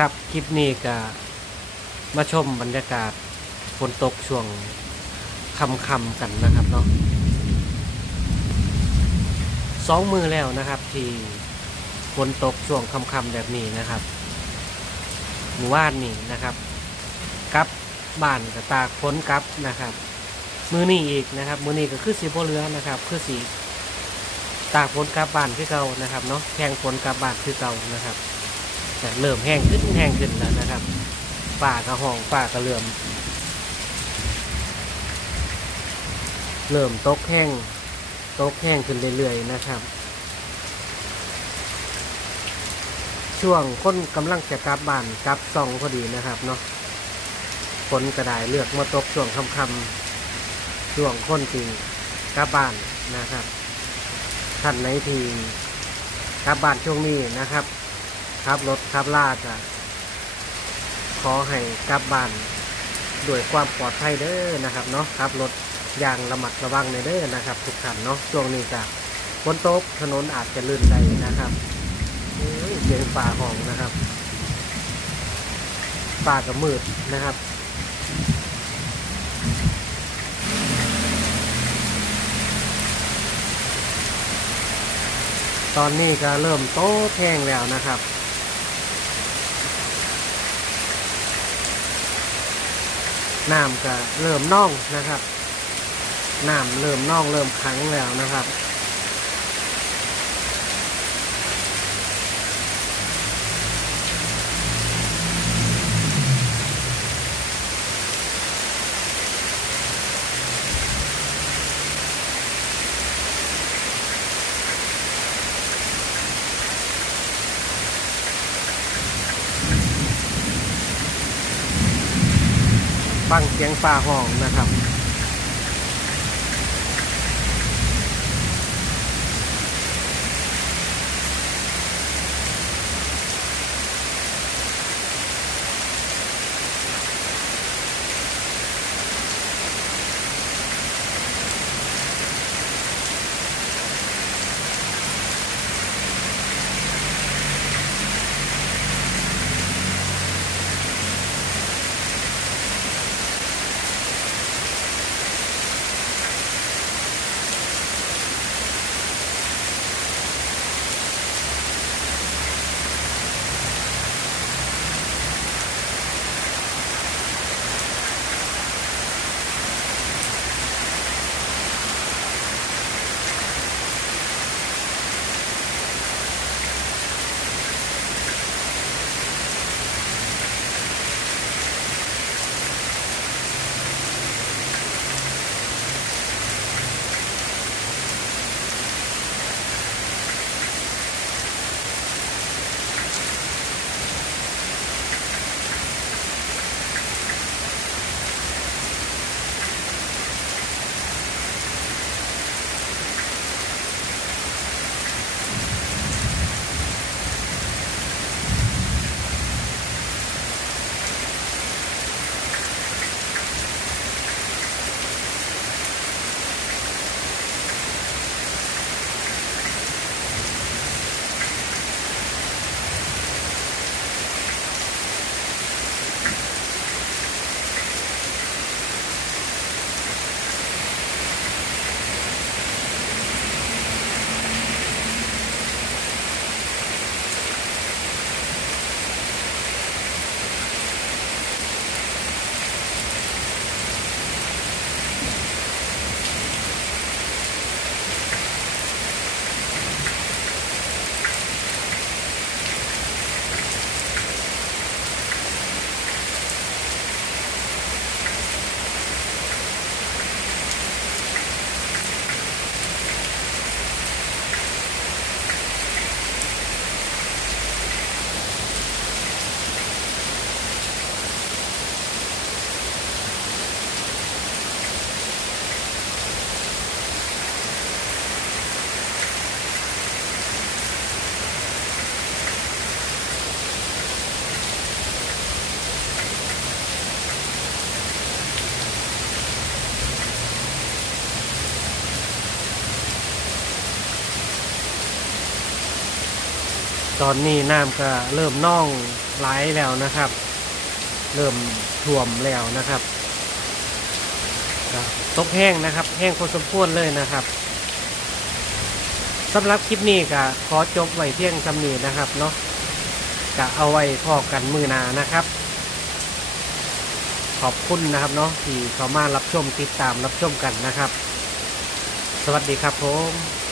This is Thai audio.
ครับ คลิปนี้ก็มาชมบรรยากาศฝนตกช่วงค่ำๆกันนะครับเนาะสองมือแล้วนะครับ ที่ฝนตกช่วงค่ำๆแบบนี้นะครับหมู่บ้านนี่นะครับกับบ้านกับตากฝนกับนะครับ มือนี้อีกนะครับ มือนี้ก็คือสีโบเรือนะครับ คือสีตากฝนกับบ้านคือเก่านะครับเนาะแข่งฝนกับบ้านคือเก่านะครับ เริ่มแห้งขึ้นแห้งขึ้นแล้วนะครับป่ากระห้องป่ากระเลื่อมเริ่มตกแห้งตกแห้งขึ้นเรื่อยๆนะครับ ช่วงคนกำลังจะกลับบ้านกลับซองพอดีนะครับเนาะฝนกระไดเลือกมาตกช่วงค่ำๆช่วงคนตีกลับบ้านนะครับท่านไหนทีกลับบ้านช่วงนี้นะครับ ขับรถขับลาจะขอให้กลับบ้านด้วยความปลอดภัยเด้อนะครับเนาะขับรถอย่างระมัดระวังในเด้อนะครับ ทุกท่านเนาะช่วงนี้จะฝนตกถนนอาจจะลื่นได้นะครับโอ้ยเสียงป่าห้องนะครับป่ากับมืดนะครับตอนนี้ก็เริ่มโตแห้งแล้วนะครับ น้ำก็เริ่มน่องนะครับน้ำเริ่มน่องเริ่มขังแล้วนะครับ ฟังเสียงฟ้าห้องนะครับ ตอนนี้น้ำก็เริ่มน่องไหลแล้วนะครับ เริ่มท่วมแล้วนะครับตกแห้งนะครับ แห้งพอสมควรเลยนะครับสำหรับคลิปนี้ก็ขอจบไว้เพียงสำนีนะครับเนาะจะเอาไว้พอกันมือหนานะครับ ขอบคุณนะครับเนาะที่เข้ามารับชมติดตามรับชมกันนะครับ สวัสดีครับผม